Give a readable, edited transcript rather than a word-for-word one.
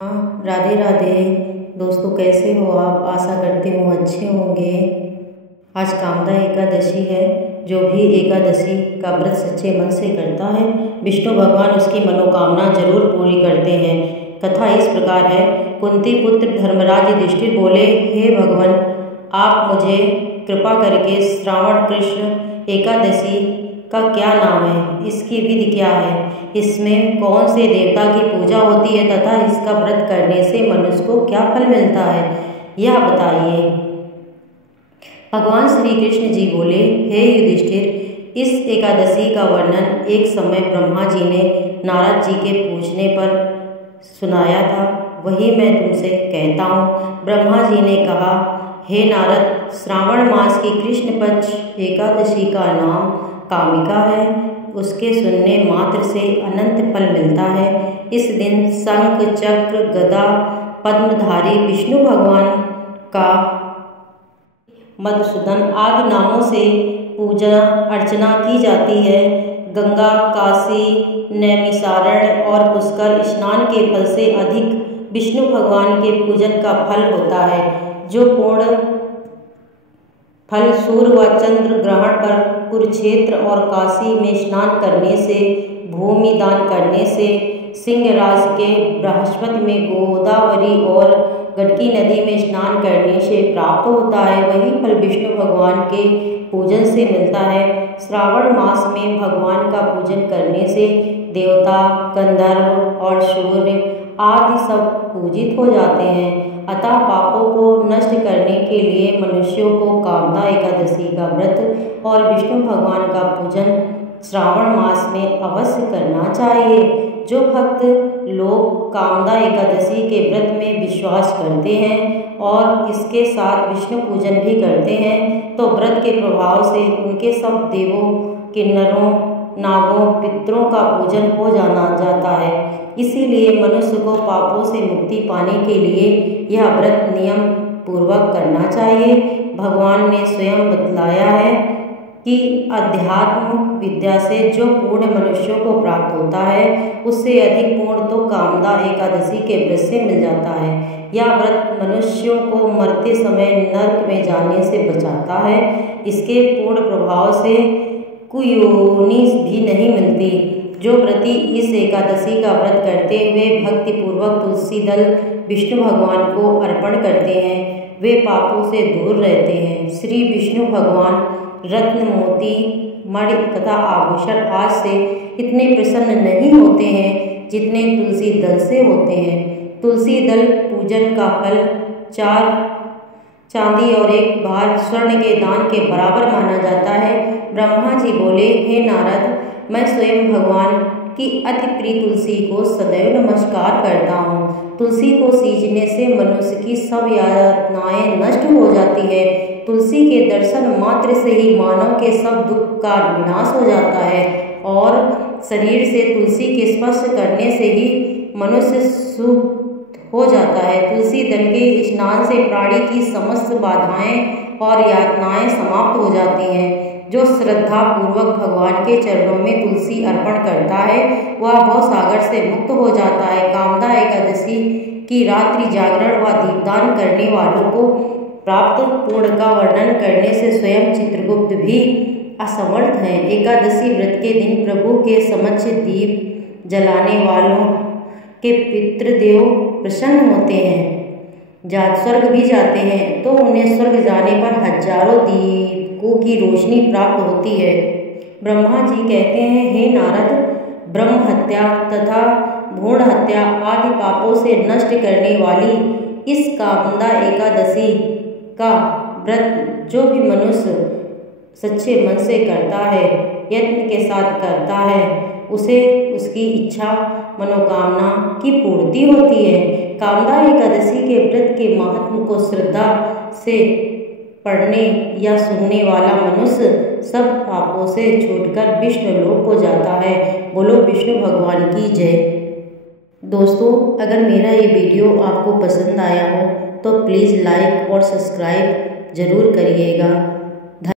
हाँ, राधे राधे दोस्तों, कैसे हो आप? आशा करती हूँ अच्छे होंगे। आज कामदा एकादशी है। जो भी एकादशी का व्रत सच्चे मन से करता है, विष्णु भगवान उसकी मनोकामना जरूर पूरी करते हैं। कथा इस प्रकार है। कुंती पुत्र धर्मराज युधिष्ठिर बोले, हे भगवान, आप मुझे कृपा करके श्रावण कृष्ण एकादशी का क्या नाम है, इसकी विधि क्या है, इसमें कौन से देवता की पूजा होती है तथा इसका व्रत करने से मनुष्य को क्या फल मिलता है, यह बताइए। भगवान श्री कृष्ण जी बोले, हे युधिष्ठिर, इस एकादशी का वर्णन एक समय ब्रह्मा जी ने नारद जी के पूछने पर सुनाया था, वही मैं तुमसे कहता हूँ। ब्रह्मा जी ने कहा, हे नारद, श्रावण मास की कृष्ण पक्ष एकादशी का नाम कामिका है। उसके सुनने मात्र से अनंत फल मिलता है। इस दिन शंख, चक्र, गदा, पद्मधारी विष्णु भगवान का मधुसूदन आदि नामों से पूजा अर्चना की जाती है। गंगा, काशी, नैमिषारण्य और पुष्कर स्नान के फल से अधिक विष्णु भगवान के पूजन का फल होता है। जो पूर्ण फल सूर्य व चंद्र ग्रहण पर, कुरुक्षेत्र और काशी में स्नान करने से, भूमि दान करने से, सिंहराज के बृहस्पति में, गोदावरी और गंडकी नदी में स्नान करने से प्राप्त होता है, वही फल विष्णु भगवान के पूजन से मिलता है। श्रावण मास में भगवान का पूजन करने से देवता, गंधर्व और सूर्य आदि सब पूजित हो जाते हैं। अतः पापों को नष्ट करने के लिए मनुष्यों को कामदा एकादशी का व्रत और विष्णु भगवान का पूजन श्रावण मास में अवश्य करना चाहिए। जो भक्त लोग कामदा एकादशी के व्रत में विश्वास करते हैं और इसके साथ विष्णु पूजन भी करते हैं, तो व्रत के प्रभाव से उनके सब देवों, किन्नरों, नागों, पितरों का पूजन हो जाता है। इसीलिए मनुष्य को पापों से मुक्ति पाने के लिए यह व्रत नियम पूर्वक करना चाहिए। भगवान ने स्वयं बतलाया है कि अध्यात्म विद्या से जो पूर्ण मनुष्यों को प्राप्त होता है, उससे अधिक पूर्ण तो कामदा एकादशी के व्रत से मिल जाता है। यह व्रत मनुष्यों को मरते समय नरक में जाने से बचाता है। इसके पूर्ण प्रभाव से कुयोनि भी नहीं मिलती। जो व्रती इस एकादशी का व्रत करते हुए भक्ति पूर्वक तुलसी दल विष्णु भगवान को अर्पण करते हैं, वे पापों से दूर रहते हैं। श्री विष्णु भगवान रत्न, मोती, मणि तथा आभूषण आज से इतने प्रसन्न नहीं होते हैं जितने तुलसी दल से होते हैं। तुलसी दल पूजन का फल 4 चांदी और 1 भार स्वर्ण के दान के बराबर माना जाता है। ब्रह्मा जी बोले, हे नारद, मैं स्वयं भगवान की अति प्रिय तुलसी को सदैव नमस्कार करता हूँ। तुलसी को सींचने से मनुष्य की सब यातनाएं नष्ट हो जाती है। तुलसी के दर्शन मात्र से ही मानव के सब दुख का विनाश हो जाता है और शरीर से तुलसी के स्पर्श करने से ही मनुष्य शुद्ध हो जाता है। तुलसी दल के स्नान से प्राणी की समस्त बाधाएं और यातनाएं समाप्त हो जाती हैं। जो श्रद्धा पूर्वक भगवान के चरणों में तुलसी अर्पण करता है, वह भवसागर से मुक्त हो जाता है। कामदा एकादशी की रात्रि जागरण व दीपदान करने वालों को प्राप्त पुण्य का वर्णन करने से स्वयं चित्रगुप्त भी असमर्थ हैं। एकादशी व्रत के दिन प्रभु के समक्ष दीप जलाने वालों के पितृदेव प्रसन्न होते हैं, स्वर्ग भी जाते हैं, तो उन्हें स्वर्ग जाने पर हजारों दीपों की रोशनी प्राप्त होती है। ब्रह्मा जी कहते हैं, हे नारद, ब्रह्म हत्या तथा भ्रूण हत्या आदि पापों से नष्ट करने वाली इस कामदा एकादशी का व्रत जो भी मनुष्य सच्चे मन से करता है, यत्न के साथ करता है, उसे उसकी इच्छा मनोकामना की पूर्ति होती है। कामदा एकादशी के व्रत के महात्म को श्रद्धा से पढ़ने या सुनने वाला मनुष्य सब पापों से छूटकर विष्णु लोक को जाता है। बोलो विष्णु भगवान की जय। दोस्तों, अगर मेरा ये वीडियो आपको पसंद आया हो तो प्लीज़ लाइक और सब्सक्राइब जरूर करिएगा।